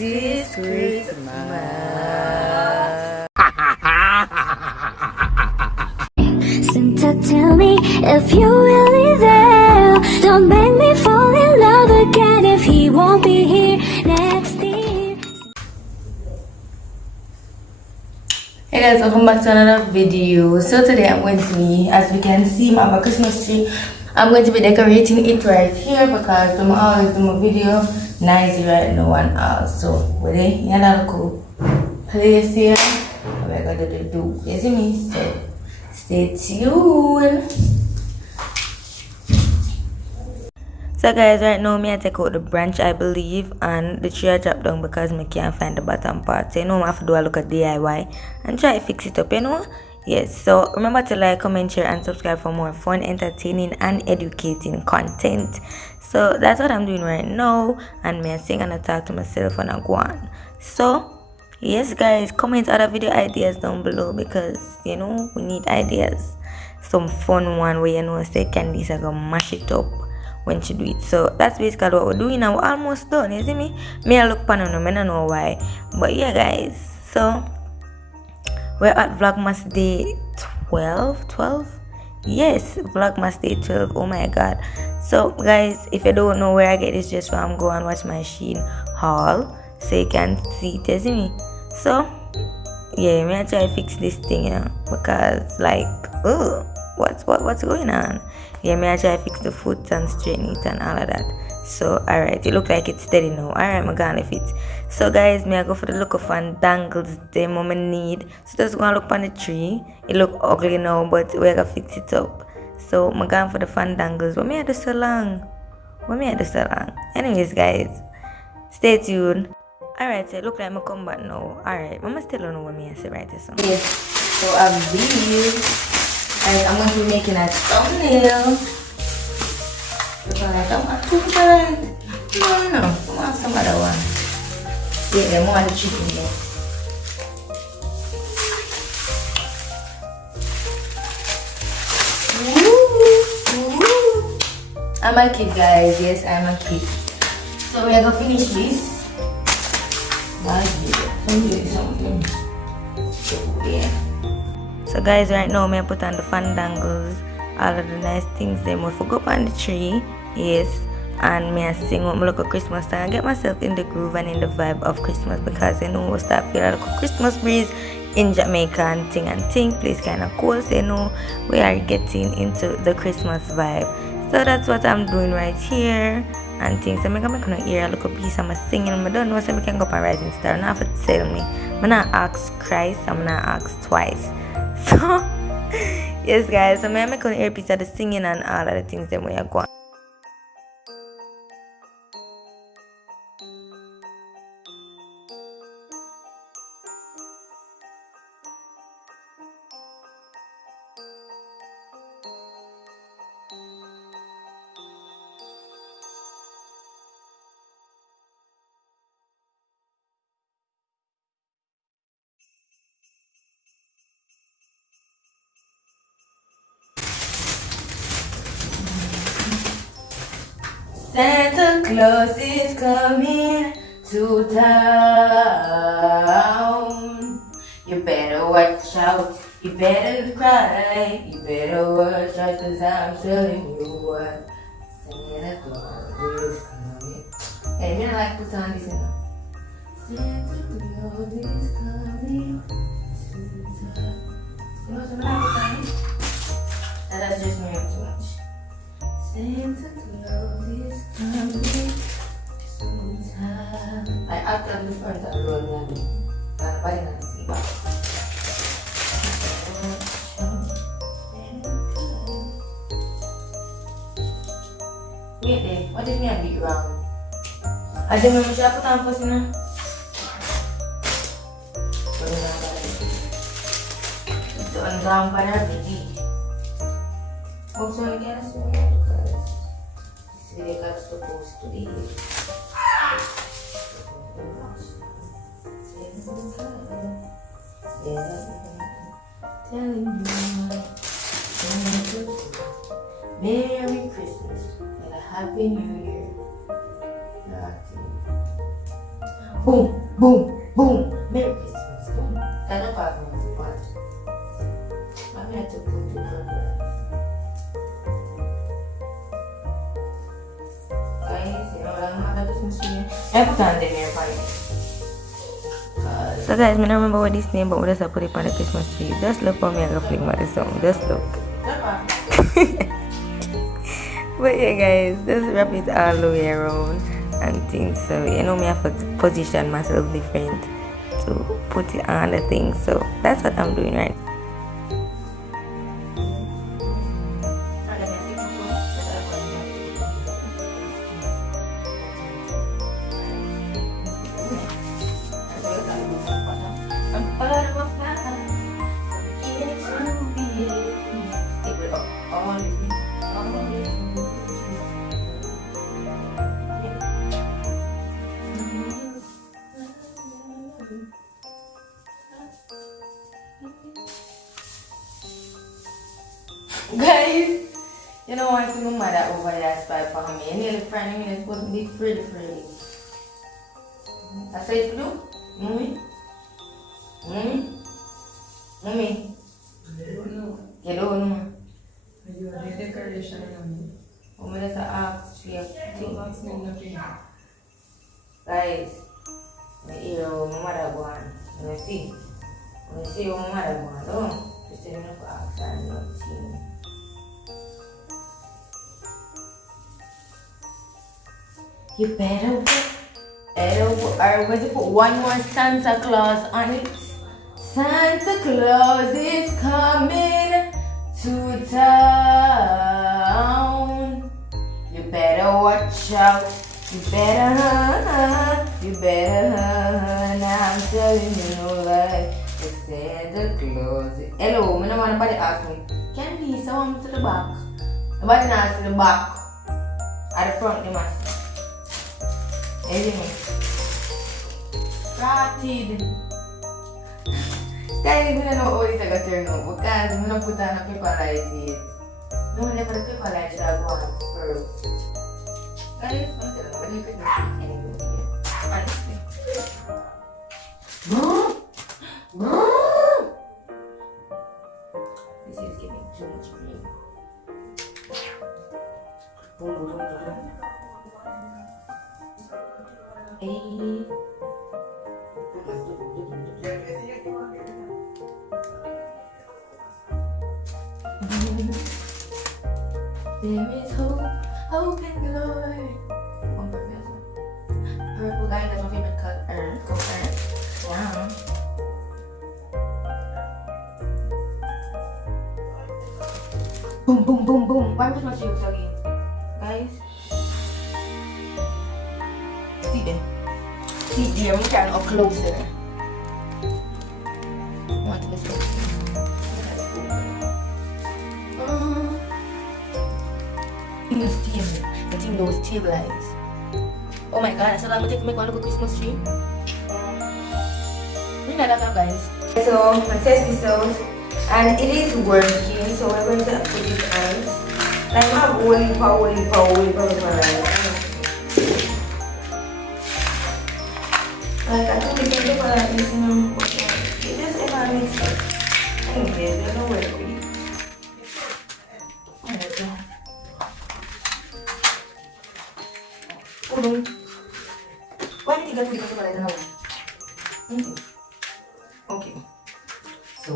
this Christmas. Santa, tell me if you're really there. Don't make me fall in love again if he won't be here next year. Hey guys, welcome back to another video. So today I'm going to be, as we can see, my Christmas tree. I'm going to be decorating it right here because I'm always do my video nice right now and all. So with it, you know, cool place here. We're gonna do. You see me? So stay tuned. So guys, right now me I take out the branch, I believe, and the tree I drop down because me can't find the bottom part. So you know I have to do a look at DIY and try to fix it up, you know. Yes, so remember to like, comment, share and subscribe for more fun, entertaining and educating content. So that's what I'm doing right now, and me I sing and I talk to myself and I go on. So yes guys, comment other video ideas down below because you know we need ideas. Some fun one where you know say Candice I gonna mash it up when she do it. So that's basically what we're doing now. We're almost done, you see me? Me I look pan on them, I don't know why. But yeah guys, so we're at Vlogmas day 12? Yes, Vlogmas day 12. Oh my god. So guys, if you don't know where I get this just from, go and watch my Shein haul so you can see it, you see me? So yeah, me I try to fix this thing, you know, because like what's going on? Yeah, me I try to fix the foot and straighten it and all of that. So alright, it look like it's steady now. Alright, I'm gonna fit. So guys, me I go for the look of and dangles them I need. So just gonna look on the tree. It look ugly now, but we're gonna fix it up. So I'm going for the fan dangles. What me I do so long? Anyways guys, stay tuned. Alright, so it look like I come back now. Alright, Mama still don't know what me I say right this song. Yes, so I believe I'm going to be making a thumbnail. Look like I'm too bad. No, I'm going to have some other one. Yeah, more of the chicken though. I'm a kid guys, yes I'm a kid. So we are going to finish this. So guys, right now I put on the fandangles, all of the nice things they will go up on the tree, yes, and me I sing what look at Christmas time and get myself in the groove and in the vibe of Christmas because you know we start feeling like a Christmas breeze in Jamaica and thing place kind of cool, so you know we are getting into the Christmas vibe. So that's what I'm doing right here and things. I'm gonna make no ear a little piece. I'm singing. I don't know so we can go up a rising star. Not have to tell me. I'm not ask Christ. I'm not ask twice. So yes guys, so I'm make an earpiece of the singing and all of the things that we are going. Santa Claus is coming to town. You better watch out. You better cry. You better watch out, cause I'm telling you what. Santa Claus is coming. Hey, me I like put on this now. Santa Claus is coming to town. You know what I'm like? That's just me too much. Santa Claus is coming sometime. I actually the front and roll me. I'm buying and see. Wait there, what did me I beat wrong? I didn't remember should I put on first, you know? Ito ang down pa na, baby. Also, again, as well, because this video got supposed to be. Telling you Merry Christmas and a Happy New Year. Boom, boom, boom. Merry Christmas. Boom. That's a part of my part. I'm going to put it on there. Guys, you know, I'm not a Christmas tree. I put on the mirror for you. So guys, I don't remember what this name, but we just put it on the Christmas tree. Just look for me and go flick my song. Just look. But yeah guys, just wrap it all the way around and things. So you know me, I have to position myself different to put it on the thing. So that's what I'm doing right now. Guys, you know one thing my mother over there spy for me. Nearly 20 minutes put me pretty. I said to do, mommy. You don't know. You are the decoration on me. I'm just ask you. Guys, my ear, my mother gone. Let me see how my mother gone. Oh, you say you know for ask her nothing. You better I'm going to put one more Santa Claus on it. Santa Claus is coming to town. You better watch out. You better, I'm telling you no lie. It's Santa Claus. Hello, I don't want nobody ask me. Candice, I want to the back. Nobody knows to the back. At the front, they must. Everything. Started. Guys, I don't know how this is going to turn out because I'm going to put on a paper light here. No, I put a paper light that I go on first. Guys, I'm telling you, when you put this anyway here. Honestly. This is giving too much green. Hey. There is hope in glory. Purple guy, that's my favorite color. Wow. Boom, boom, boom, boom. Why was my shoes again? Guys. See them. See there, we can up closer. Want to listen? The thing those stabilize. Oh my god, I said I'm going to make one look at Christmas tree. Bring that up guys. So I test this out and it is working, so we're going to put it on. Like I have holy power. Like I think we can do like this, you know. It just ever makes it. Anyway, there's no way to read. Why did you get to the paper like that? Okay. So,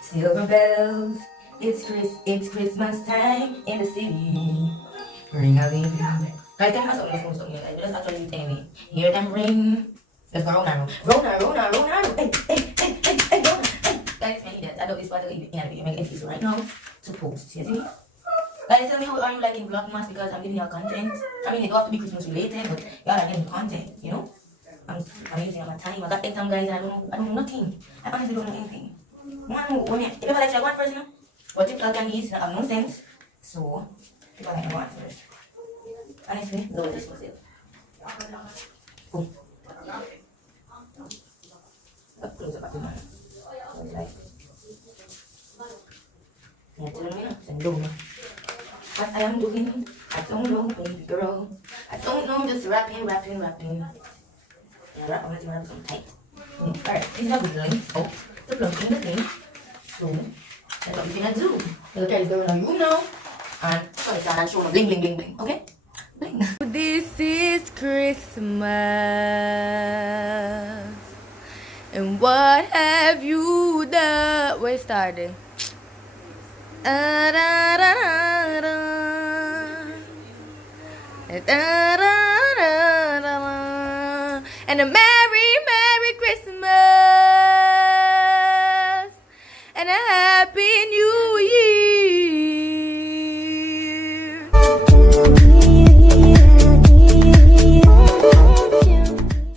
silver bells, it's Christmas time in the city. Ring a ling. Guys, them has something like just actually telling me. Hear them ring. Let's go round and round. Hey, guys, my idiot. I don't this part of the video. Make it right now to post. You see? Guys, tell me how are you liking Vlogmas because I'm giving you content. I mean, it don't have to be Christmas related, but y'all are getting content, you know? I'm using my time. I got exam, guys, and I don't know nothing. I honestly don't know anything. If people like one first, you know? But typical Candice, I have no sense. So, people like one first. Honestly, lower this myself. Boom. Up close up at the man. Like, yeah, tell me, send me. What I am doing, I don't know, baby girl. I don't know, just rapping. Yeah, right. Already have some tight. Alright, these are good length. Oh, the plug in the thing. So, that's what we're gonna do. We'll try to go in a room now. And show it and show them bling bling bling bling. Okay? Bling. This is Christmas. And what have you done? Where started? Da, da, da, da, da. Da, da, da, da, da. And a Merry, Merry Christmas and a